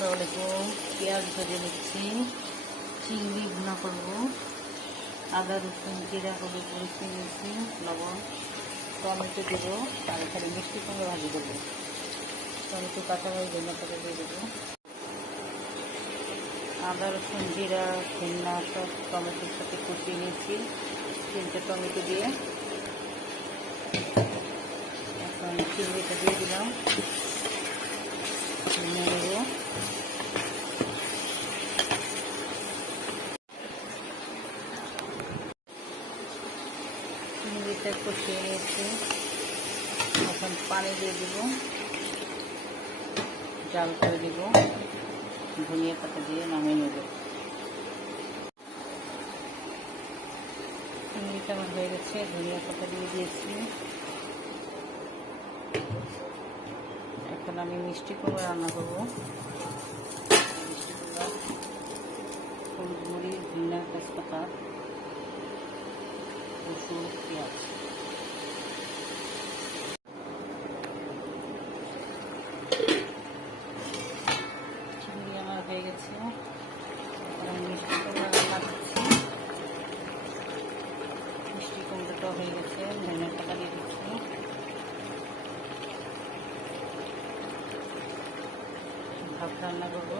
আসসালামাইকুম। পেঁয়াজ ভেজে নিচ্ছি, চিংড়ি ভুনা করবো, আদা রসুন জিরা হলুদ মরিচ নিয়েছি, লবণ, টমেটো দেবো, আর এখানে মিষ্টি কুমড়ো ভাজি দেবো। টমেটো কাঁচামরিচ ধনিয়া পাতা দিয়ে দেবো। আদা রসুন জিরা ধনিয়া সব টমেটোর সাথে কষিয়ে নিয়েছি, 3টে টমেটো দিয়ে। এখন চিংড়িটা দিয়ে দিলাম, নেড়ে চিংড়িটা কষিয়ে নিয়েছি। এখন পানি দিয়ে দিব, জাল করে দিব, ধনিয়া পাতা দিয়ে নামিয়ে নেব। চিংড়িটা আমার হয়ে গেছে, ধনিয়া পাতা দিয়ে দিয়েছি। এখন আমি মিষ্টি কুমড়া রান্না করবো। মিষ্টি কুমড়া, হলুদ মরিচ ধনিয়া তেজপাতা রসুন পেঁয়াজ। চিংড়ি আমার হয়ে গেছে, আমি মিষ্টি কুমড়া রান্না করছি। মিষ্টি কুমড়োটা হয়ে গেছে, ধনিয়া পাতা দিয়ে দিচ্ছি। ভাত রান্না করবো।